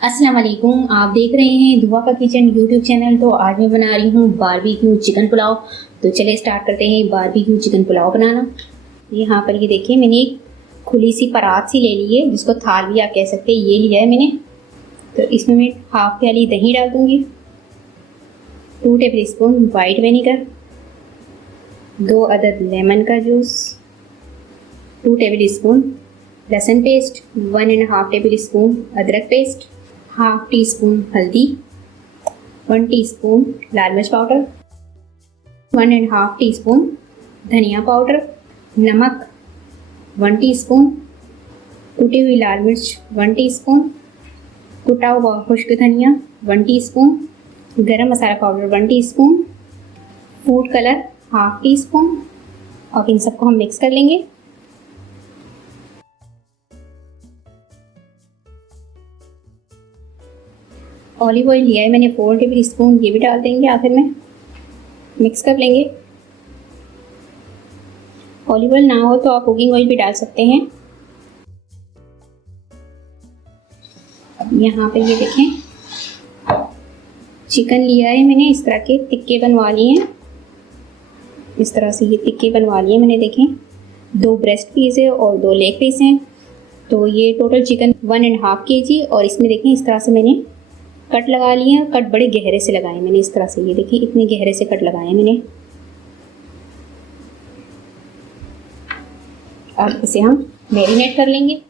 अस्सलाम वालेकुम। आप देख रहे हैं दुआ का किचन यूट्यूब चैनल। तो आज मैं बना रही हूँ बारबेक्यू चिकन पुलाव। तो चलिए स्टार्ट करते हैं बारबेक्यू चिकन पुलाव बनाना। यहाँ पर ये देखिए, मैंने एक खुली सी परात सी ले ली है, जिसको थाल भी आप कह सकते हैं, ये लिया है मैंने। तो इसमें मैं हाफ प्याली दही डाल दूँगी, 2 टेबल स्पून वाइट विनेगर, 2 अदद लेमन का जूस, 2 टेबल स्पून लहसुन पेस्ट, 1.5 टेबल स्पून अदरक पेस्ट, हाफ टी स्पून हल्दी, 1 टीस्पून लाल मिर्च पाउडर, 1.5 टीस्पून धनिया पाउडर, नमक 1 टीस्पून, कुटी हुई लाल मिर्च 1 टीस्पून, कुटा हुआ खुश्क धनिया 1 teaspoon, garam masala powder 1 teaspoon, food colour half teaspoon. और इन सबको हम मिक्स कर लेंगे। ऑलिव ऑयल लिया है मैंने 4 टेबल स्पून, ये भी डाल देंगे आखिर में, मिक्स कर लेंगे। ऑलिव ऑयल ना हो तो आप कुकिंग ऑयल भी डाल सकते हैं। अब यहाँ पे ये देखें, चिकन लिया है मैंने, इस तरह के टिक्के बनवा लिए हैं। इस तरह से ये टिक्के बनवा लिए मैंने। देखें, 2 ब्रेस्ट पीस है और 2 लेग पीस हैं। तो ये टोटल चिकन 1.5 kg। और इसमें देखें, इस तरह से मैंने कट लगा लिए हैं। कट बड़े गहरे से लगाए मैंने, इस तरह से। ये देखिए, इतने गहरे से कट लगाए मैंने। अब इसे हम मैरिनेट कर लेंगे।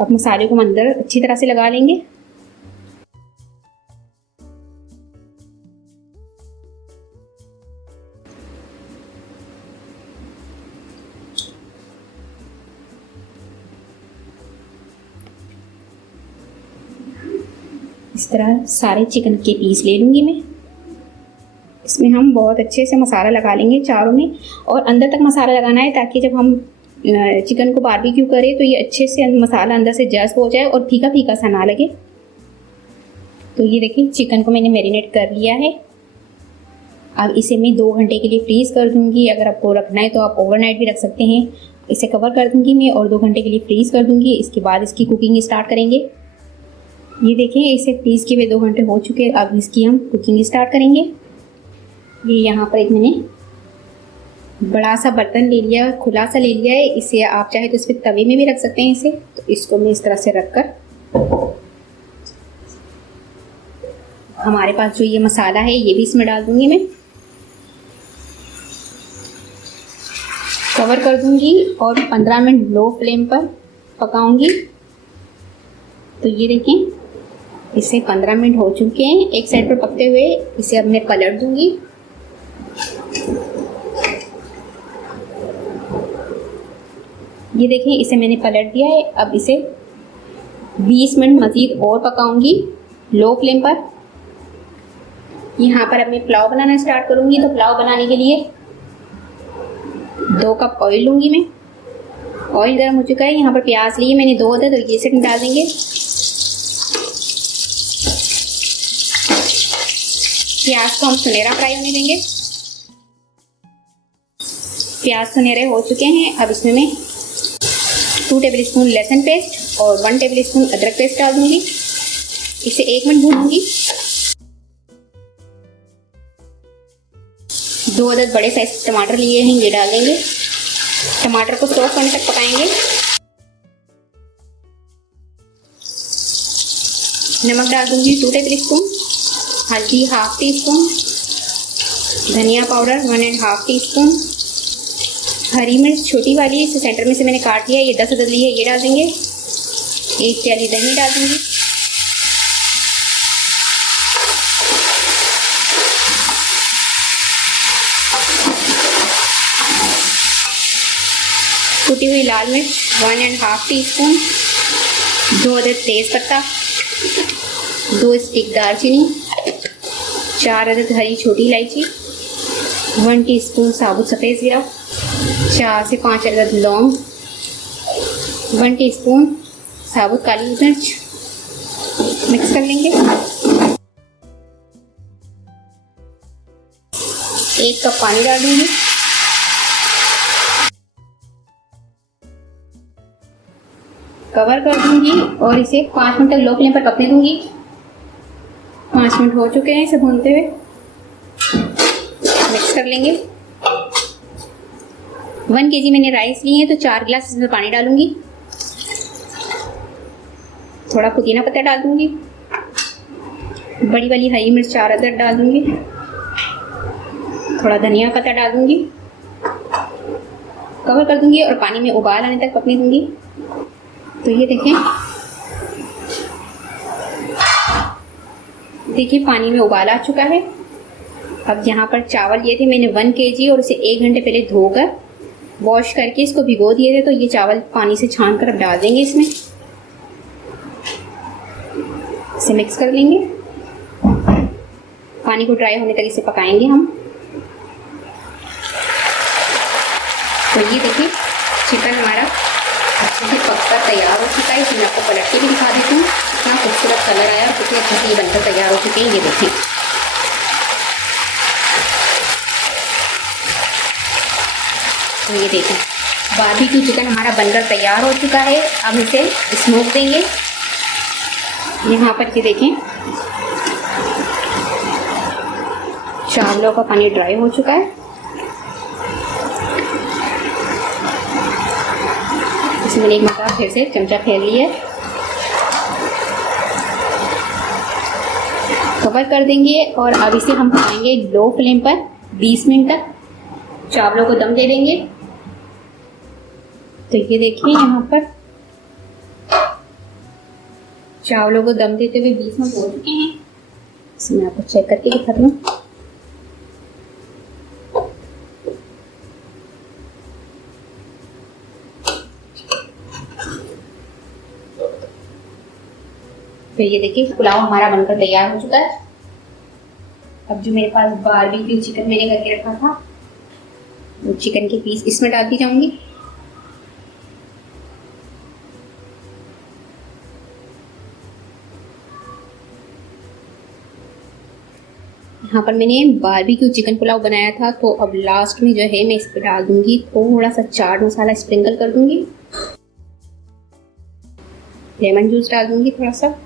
अब मसाले को हम अंदर अच्छी तरह से लगा लेंगे। इस तरह सारे चिकन के पीस ले लूँगी मैं। इसमें हम बहुत अच्छे से मसाला लगा लेंगे चारों में, और अंदर तक मसाला लगाना है, ताकि जब हम चिकन को बारबेक्यू करें तो ये अच्छे से मसाला अंदर से जज़्ब हो जाए और फीका फीका सा ना लगे। तो ये देखिए, चिकन को मैंने मैरिनेट कर लिया है। अब इसे मैं 2 घंटे के लिए फ्रीज़ कर दूँगी। अगर आपको रखना है तो आप ओवरनाइट भी रख सकते हैं। इसे कवर कर दूँगी मैं और 2 घंटे के लिए फ्रीज़ कर दूँगी। इसके बाद इसकी कुकिंग स्टार्ट करेंगे। ये देखें, इसे फ्रीज़ किए हुए 2 घंटे हो चुके हैं। अब इसकी हम कुकिंग स्टार्ट करेंगे। ये यहाँ पर एक मैंने बड़ा सा बर्तन ले लिया, खुला सा ले लिया है। इसे आप चाहे तो इस पर तवे में भी रख सकते हैं इसे। तो इसको मैं इस तरह से रख कर, हमारे पास जो ये मसाला है ये भी इसमें डाल दूंगी मैं। कवर कर दूंगी और 15 मिनट लो फ्लेम पर पकाऊंगी। तो ये देखें, इसे 15 मिनट हो चुके हैं एक साइड पर पकते हुए। इसे अब मैं पलट दूंगी। ये देखें, इसे मैंने पलट दिया है। अब इसे 20 मिनट मज़ीद और पकाऊंगी लो फ्लेम पर। यहाँ पर अब मैं पुलाव बनाना स्टार्ट करूंगी। तो पुलाव बनाने के लिए 2 कप ऑयल लूंगी मैं। ऑयल गर्म हो चुका है। यहाँ पर प्याज लिए मैंने 2 अदद, तो ये से डाल देंगे। प्याज को हम सुनहरा फ्राई होने देंगे। प्याज सुनहरे हो चुके हैं। अब इसमें मैं 2 टेबल स्पून लहसुन पेस्ट और 1 टेबल स्पून अदरक पेस्ट डाल दूंगी। इसे 1 मिनट भूनूंगी। 2 अदद बड़े साइज टमाटर लिए हैं, ये डाल देंगे। टमाटर को सॉफ्ट होने तक पकाएंगे। नमक डाल दूंगी 2 टेबल स्पून, हल्दी हाफ टी स्पून, धनिया पाउडर 1.5 टीस्पून, हरी मिर्च छोटी वाली, इसे सेंटर में से मैंने काट लिया, ये 10 अदद ली है, ये डाल देंगे। 1 प्याली दही डाल दूंगी। कुटी हुई लाल मिर्च 1.5 टीस्पून, 2 अदद तेज पत्ता, 2 स्टिक दालचीनी, 4 अदद हरी छोटी इलायची, 1 टीस्पून साबुत सफ़ेद ज़ीरा, 4 से 5 अदद लौंग, 1 टीस्पून साबुत काली मिर्च। मिक्स कर लेंगे। 1 कप पानी डाल दूंगी। कवर कर दूंगी और इसे 5 मिनट तक लो फ्लेम पर पकने दूंगी। 5 मिनट हो चुके हैं इसे भूनते हुए। मिक्स कर लेंगे। 1 kg मैंने राइस लिए हैं तो 4 गिलास इसमें पानी डालूंगी। थोड़ा पुदीना पत्ता डाल दूंगी। बड़ी वाली हरी मिर्च 4 अदरक डाल दूंगी। थोड़ा धनिया पत्ता डाल दूंगी। कवर कर दूंगी और पानी में उबाल आने तक पकने दूंगी। तो ये देखिए पानी में उबाल आ चुका है। अब यहाँ पर चावल लिए थे मैंने 1 kg और इसे 1 घंटे पहले धोकर वॉश करके इसको भिगो दिए थे। तो ये चावल पानी से छान कर अब डाल देंगे इसमें। इसे मिक्स कर लेंगे। पानी को ड्राई होने तक इसे पकाएंगे हम। तो ये देखिए चिकन हमारा अच्छे से पककर तैयार हो चुका है। इसमें आपको पलट के भी दिखा देती हूँ कितना खूबसूरत कलर आया और कितने अच्छे से ये बनकर तैयार हो चुके हैं। ये देखें तो ये देखें बारबेक्यू चिकन हमारा बनकर तैयार हो चुका है। अब इसे स्मोक देंगे। यहाँ पर ये देखें चावलों का पानी ड्राई हो चुका है। इसमें मैंने एक मरतबा फिर से चमचा फेर लिया है। कवर कर देंगे और अब इसे हम पकाएंगे लो फ्लेम पर 20 मिनट तक। चावलों को दम दे देंगे। तो ये देखिए यहाँ पर चावलों को दम देते हुए 20 मिनट हो चुके हैं। इसमें आपको चेक करके दिखाती हूँ। तो ये देखिए पुलाव हमारा बनकर तैयार हो चुका है। अब जो मेरे पास बारबेक्यू चिकन मैंने करके रखा था वो चिकन के पीस इसमें डालती जाऊंगी। यहाँ पर मैंने बारबेक्यू चिकन पुलाव बनाया था। तो अब लास्ट में जो है मैं इस पर डाल दूंगी थोड़ा सा चाट मसाला स्प्रिंकल कर दूंगी। लेमन जूस डाल दूंगी थोड़ा सा।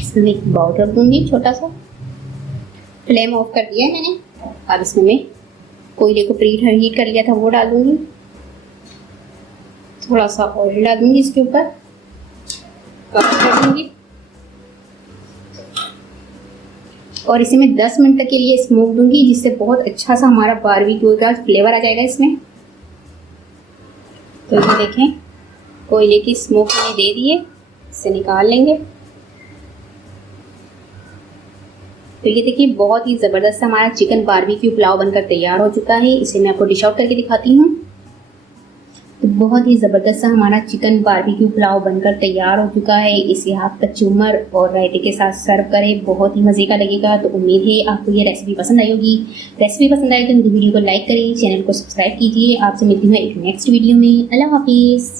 इसमें एक बाउल रख दूंगी छोटा सा। फ्लेम ऑफ कर दिया है मैंने। अब इसमें मैं कोयले को हीट कर लिया था वो डाल दूंगी। थोड़ा सा ऑयल डाल दूंगी इसके ऊपर। कवर कर दूंगी और इसे मैं 10 मिनट तक के लिए स्मोक दूंगी जिससे बहुत अच्छा सा हमारा बारबेक्यू का फ्लेवर आ जाएगा इसमें। तो ये देखें कोयले की स्मोक मैंने दे दी है। इसे निकाल लेंगे। तो ये देखिए बहुत ही ज़बरदस्त हमारा चिकन बारबेक्यू पुलाव बनकर तैयार हो चुका है। इसे मैं आपको डिश आउट करके दिखाती हूँ। तो बहुत ही ज़बरदस्त हमारा चिकन बारबेक्यू पुलाव बनकर तैयार हो चुका है। इसे आप कचूमर और रायते के साथ सर्व करें, बहुत ही मज़े का लगेगा। तो उम्मीद है आपको ये रेसिपी पसंद आई होगी। रेसिपी पसंद आए तो मेरी वीडियो को लाइक करें, चैनल को सब्सक्राइब कीजिए। आपसे मिलती हूँ एक नेक्स्ट वीडियो में। अल्लाह हाफिज़।